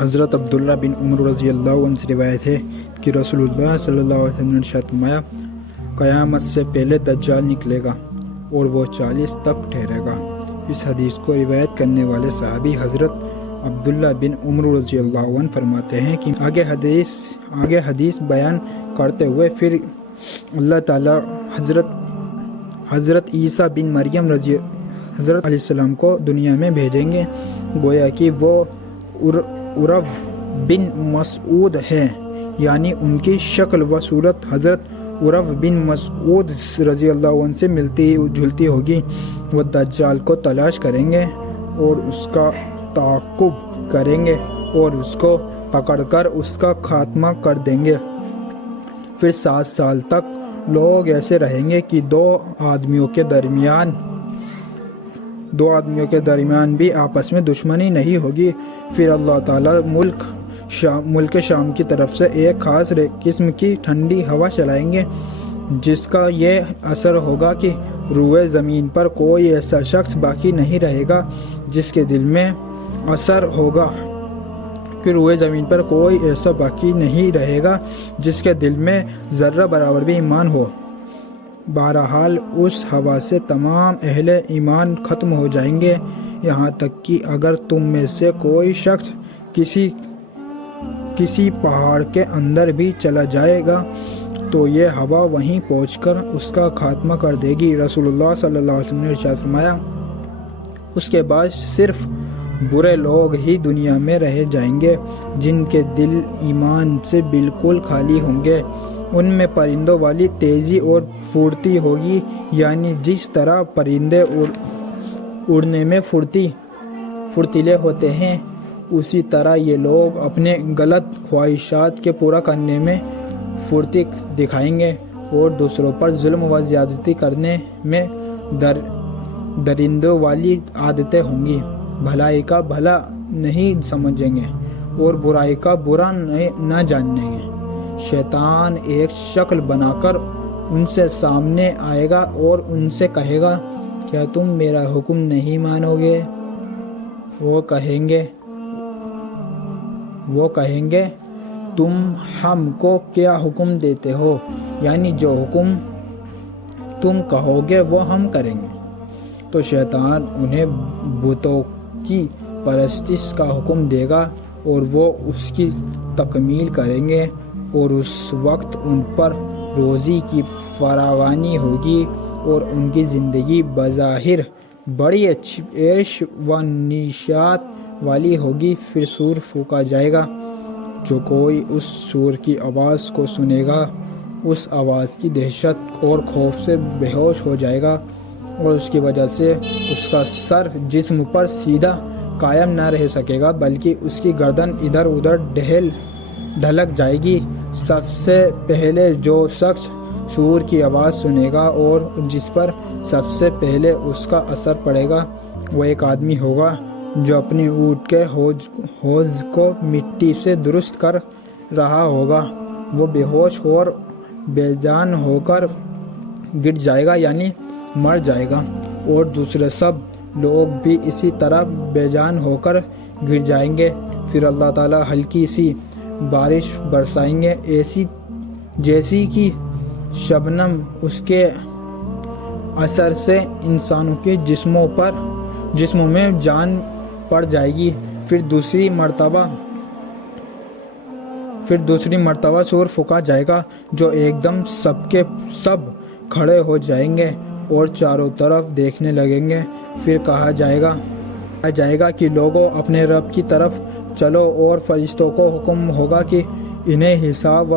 حضرت عبداللہ بن عمر رضی اللہ عنہ سے روایت ہے کہ رسول صلی اللہ علیہ وسلم نے ارشاد فرمایا، قیامت سے پہلے دجال نکلے گا اور وہ 40 تک ٹھہرے گا۔ اس حدیث کو روایت کرنے والے صحابی حضرت عبداللہ بن عمر رضی اللہ عنہ فرماتے ہیں کہ آگے حدیث بیان کرتے ہوئے پھر اللہ تعالی حضرت عیسیٰ بن مریم حضرت علیہ السلام کو دنیا میں بھیجیں گے، گویا کہ وہ عرو بن مسعود ہے، یعنی ان کی شکل و صورت حضرت عرو بن مسعود رضی اللہ عنہ سے ملتی جلتی ہوگی۔ وہ دجال کو تلاش کریں گے اور اس کا تعاقب کریں گے اور اس کو پکڑ کر اس کا خاتمہ کر دیں گے۔ پھر 7 سال تک لوگ ایسے رہیں گے کہ دو آدمیوں کے درمیان بھی آپس میں دشمنی نہیں ہوگی۔ پھر اللہ تعالیٰ ملک شام کی طرف سے ایک خاص قسم کی ٹھنڈی ہوا چلائیں گے، جس کا یہ اثر ہوگا کہ روئے زمین پر کوئی ایسا شخص باقی نہیں رہے گا جس کے دل میں ذرہ برابر بھی ایمان ہو۔ بہرحال اس ہوا سے تمام اہل ایمان ختم ہو جائیں گے، یہاں تک کہ اگر تم میں سے کوئی شخص کسی پہاڑ کے اندر بھی چلا جائے گا تو یہ ہوا وہیں پہنچ کر اس کا خاتمہ کر دے گی۔ رسول اللہ صلی اللہ علیہ وسلم نے ارشاد فرمایا، اس کے بعد صرف برے لوگ ہی دنیا میں رہ جائیں گے جن کے دل ایمان سے بالکل خالی ہوں گے۔ ان میں پرندوں والی تیزی اور پھرتی ہوگی، یعنی جس طرح پرندے اڑنے میں پھرتیلے ہوتے ہیں، اسی طرح یہ لوگ اپنے غلط خواہشات کے پورا کرنے میں پھرتی دکھائیں گے اور دوسروں پر ظلم و زیادتی کرنے میں درندوں والی عادتیں ہوں گی۔ بھلائی کا بھلا نہیں سمجھیں گے اور برائی کا برا نہ جانیں گے۔ شیطان ایک شکل بنا کر ان سے سامنے آئے گا اور ان سے کہے گا، کیا تم میرا حکم نہیں مانو گے؟ وہ کہیں گے تم ہم کو کیا حکم دیتے ہو؟ یعنی جو حکم تم کہو گے وہ ہم کریں گے۔ تو شیطان انہیں بتوں کی پرستش کا حکم دے گا اور وہ اس کی تکمیل کریں گے، اور اس وقت ان پر روزی کی فراوانی ہوگی اور ان کی زندگی بظاہر بڑی اچھی عیش و نشاط والی ہوگی۔ پھر سور پھونکا جائے گا، جو کوئی اس سور کی آواز کو سنے گا اس آواز کی دہشت اور خوف سے بے ہوش ہو جائے گا، اور اس کی وجہ سے اس کا سر جسم پر سیدھا قائم نہ رہ سکے گا، بلکہ اس کی گردن ادھر ادھر ڈھلک جائے گی۔ سب سے پہلے جو شخص سور کی آواز سنے گا اور جس پر سب سے پہلے اس کا اثر پڑے گا، وہ ایک آدمی ہوگا جو اپنی اونٹ کے حوض کو مٹی سے درست کر رہا ہوگا۔ وہ بے ہوش اور بے جان ہو کر گر جائے گا، یعنی مر جائے گا، اور دوسرے سب لوگ بھی اسی طرح بے جان ہو کر گر جائیں گے۔ پھر اللہ تعالیٰ ہلکی سی بارش برسائیں گے، ایسی جیسی کہ شبنم، اس کے اثر سے انسانوں کے جسموں میں جان پڑ جائے گی۔ پھر دوسری مرتبہ سور پھونکا جائے گا، جو ایک دم سب کے سب کھڑے ہو جائیں گے اور چاروں طرف دیکھنے لگیں گے۔ پھر کہا جائے گا کہ لوگوں اپنے رب کی طرف چلو، اور فرشتوں کو حکم ہوگا کہ انہیں حساب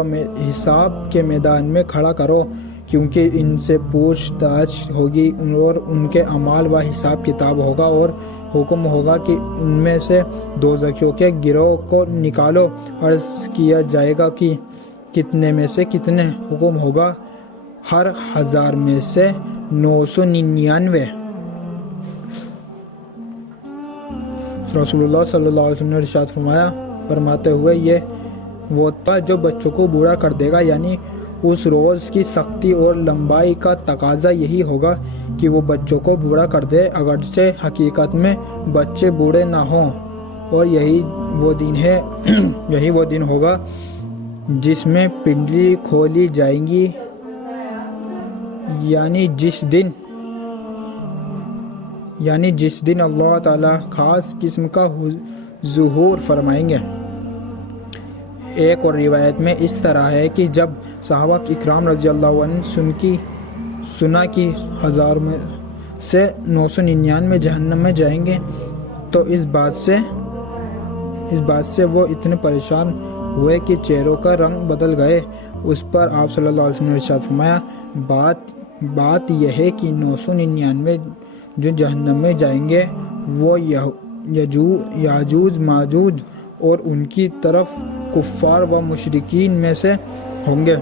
کے میدان میں کھڑا کرو، کیونکہ ان سے پوچھ تاچھ ہوگی اور ان کے اعمال و حساب کتاب ہوگا، اور حکم ہوگا کہ ان میں سے دوزخیوں کے گروہ کو نکالو۔ عرض کیا جائے گا کہ کتنے میں سے کتنے؟ حکم ہوگا ہر 1000 میں سے 999۔ رسول اللہ صلی اللہ علیہ وسلم نے ارشاد فرماتے ہوئے، یہ وہ تھا جو بچوں کو بوڑھا کر دے گا، یعنی اس روز کی سختی اور لمبائی کا تقاضا یہی ہوگا کہ وہ بچوں کو بوڑھا کر دے، اگرچہ حقیقت میں بچے بوڑھے نہ ہوں، اور یہی وہ دن ہے یہی وہ دن ہوگا جس میں پنڈلی کھولی جائیں گی، یعنی جس دن اللہ تعالیٰ خاص قسم کا ظہور فرمائیں گے۔ ایک اور روایت میں اس طرح ہے کہ جب صحابہ اکرام رضی اللہ عنہ سنا کہ 1000 میں سے 999 جہنم میں جائیں گے تو اس بات سے وہ اتنے پریشان ہوئے کہ چہروں کا رنگ بدل گئے۔ اس پر آپ صلی اللہ علیہ وسلم نے ارشاد فرمایا، بات یہ ہے کہ 999 جو جہنم میں جائیں گے وہ یاجوج ماجوج اور ان کی طرف کفار و مشرکین میں سے ہوں گے،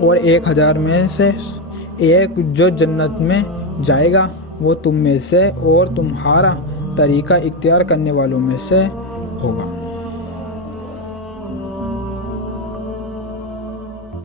اور 1000 میں سے ایک جو جنت میں جائے گا وہ تم میں سے اور تمہارا طریقہ اختیار کرنے والوں میں سے ہوگا۔